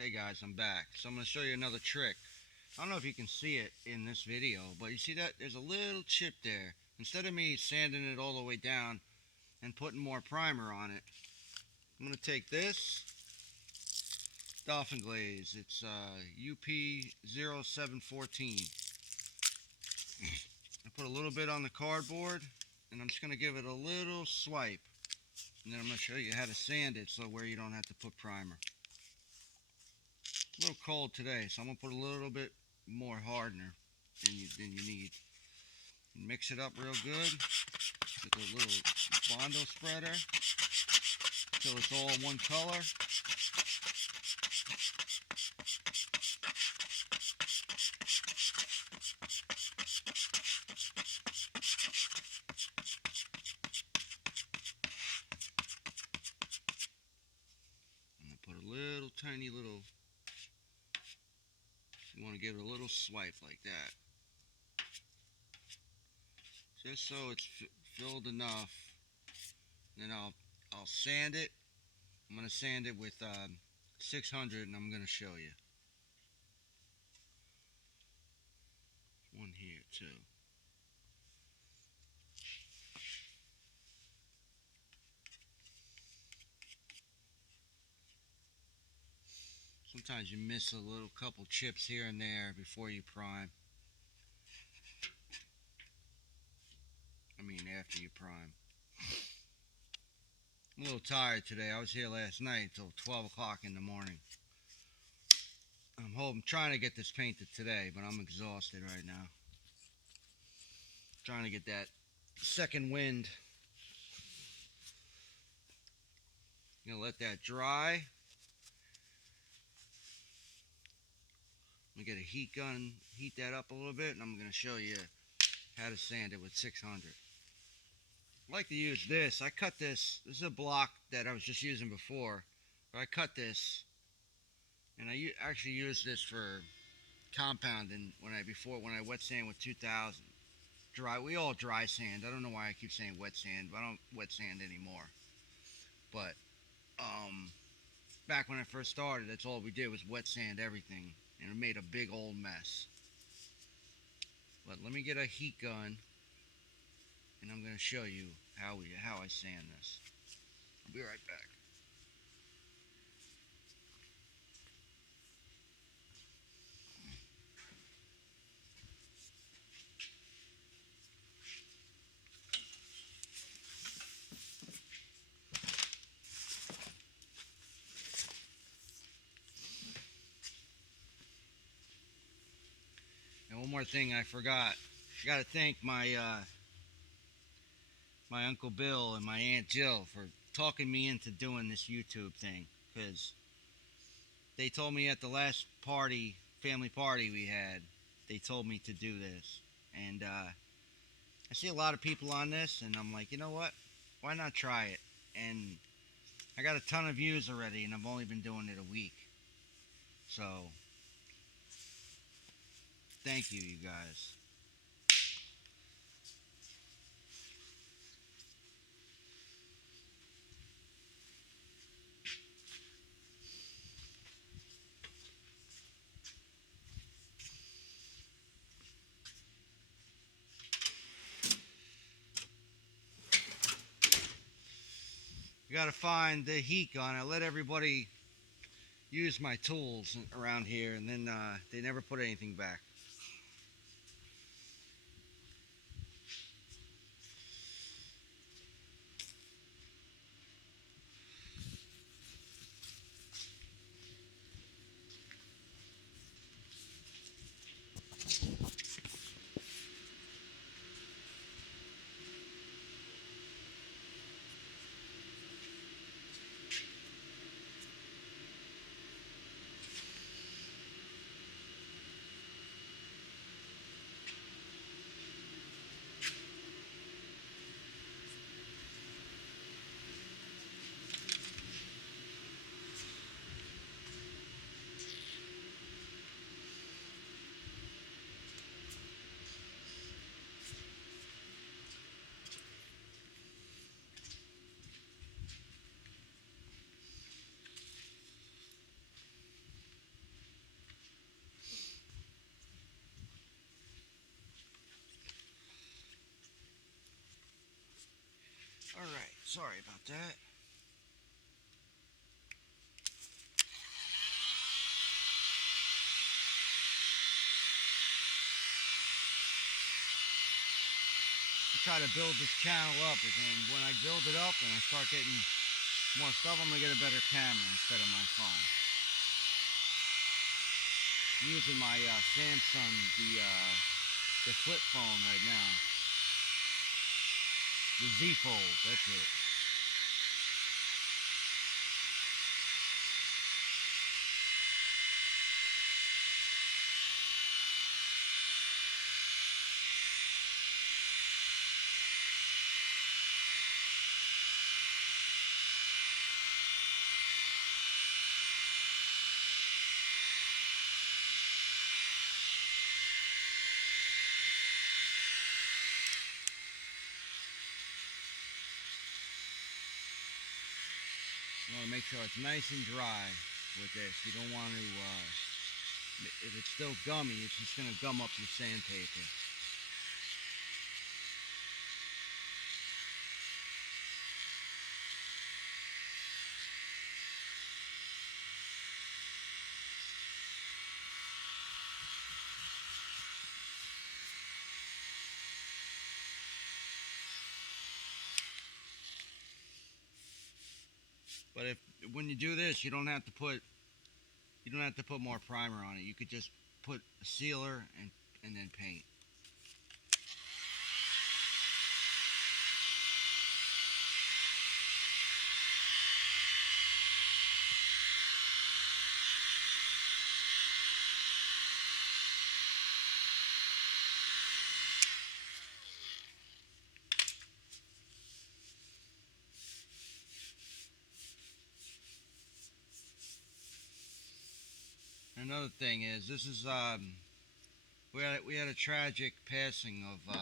Hey guys, I'm back. So I'm going to show you another trick. I don't know if you can see it in this video, but you see that there's a little chip there. Instead of me sanding it all the way down and putting more primer on it, I'm going to take this Dolphin Glaze. It's UP0714. I put a little bit on the cardboard and I'm just going to give it a little swipe. And then I'm going to show you how to sand it so where you don't have to put primer. It's a little cold today, so I'm going to put a little bit more hardener than you need. Mix it up real good with a little Bondo spreader until it's all one color. I'm going to put a little tiny little, you want to give it a little swipe like that. Just so it's filled enough. Then I'll sand it. I'm going to sand it with 600 and I'm going to show you. One here too. Sometimes you miss a little couple chips here and there before you prime. I mean after you prime. I'm a little tired today. I was here last night until 12 o'clock in the morning. I'm trying to get this painted today, but I'm exhausted right now. Trying to get that second wind. I'm gonna let that dry. I'm gonna get a heat gun, heat that up a little bit, and I'm gonna show you how to sand it with 600. I like to use this. I cut this. This is a block that I was just using before. But I cut this, and I actually used this for compounding when I wet sand with 2000. We all dry sand. I don't know why I keep saying wet sand, but I don't wet sand anymore. But back when I first started, that's all we did was wet sand everything, and it made a big old mess. But let me get a heat gun, and I'm going to show you how I sand this. I'll be right back. And one more thing I forgot. I got to thank my Uncle Bill and my Aunt Jill for talking me into doing this YouTube thing, because they told me at the last family party we had, they told me to do this. And I see a lot of people on this, and I'm like, you know what? Why not try it? And I got a ton of views already, and I've only been doing it a week. So, thank you, you guys. You gotta find the heat gun. I let everybody use my tools around here, and then they never put anything back. Sorry about that. Try to build this channel up, and when I build it up and I start getting more stuff, I'm gonna get a better camera instead of my phone. I'm using my Samsung, the flip phone right now, the Z Fold. That's it. You want to make sure it's nice and dry with this. You don't want to, if it's still gummy, it's just going to gum up your sandpaper. But if when you do this, you don't have to put more primer on it. You could just put a sealer and then paint. Another thing is, this is we had a tragic passing of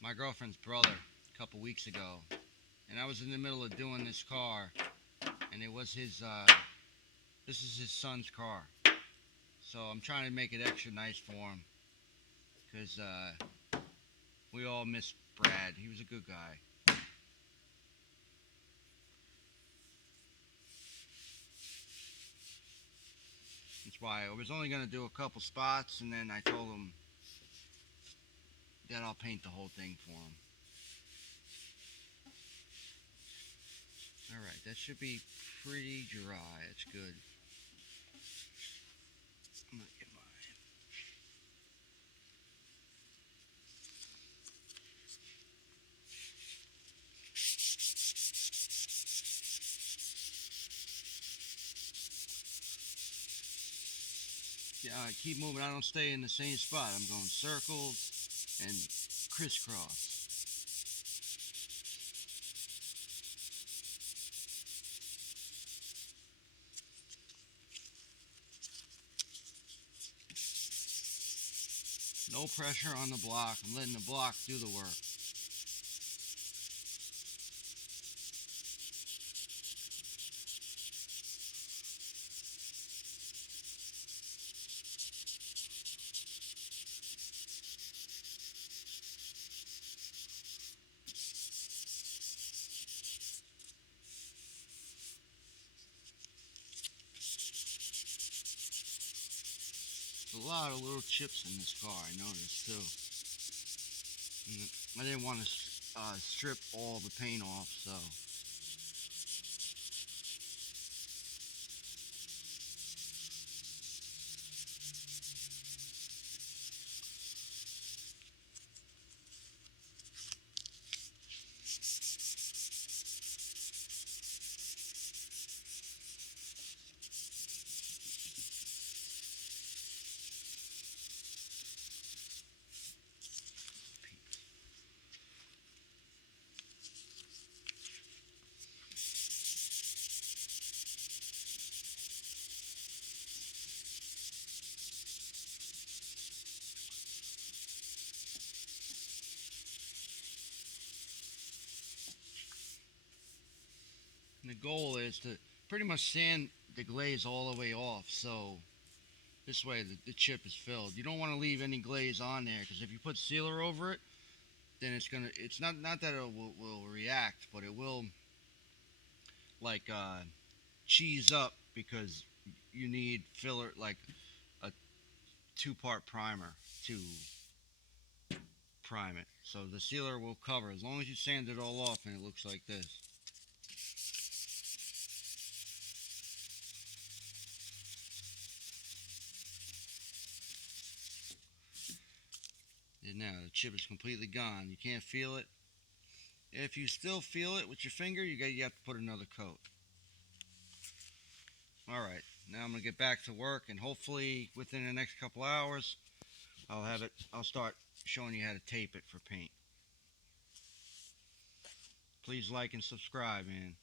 my girlfriend's brother a couple weeks ago, and I was in the middle of doing this car, and it was his this is his son's car, so I'm trying to make it extra nice for him, because we all miss Brad. He was a good guy. That's why I was only going to do a couple spots, and then I told him that I'll paint the whole thing for him. Alright, that should be pretty dry. That's good. I'm going to get mine. Yeah, I keep moving. I don't stay in the same spot. I'm going circles and crisscross. No pressure on the block. I'm letting the block do the work. There's a lot of little chips in this car, I noticed too. And I didn't want to strip all the paint off, so and the goal is to pretty much sand the glaze all the way off, so this way the chip is filled. You don't want to leave any glaze on there, because if you put sealer over it, then it's not that it will react, but it will like cheese up because you need filler like a two-part primer to prime it. So the sealer will cover as long as you sand it all off and it looks like this. And now the chip is completely gone. You can't feel it. If you still feel it with your finger, you have to put another coat. All right, now I'm gonna get back to work, and hopefully within the next couple hours, I'll start showing you how to tape it for paint. Please like and subscribe, man.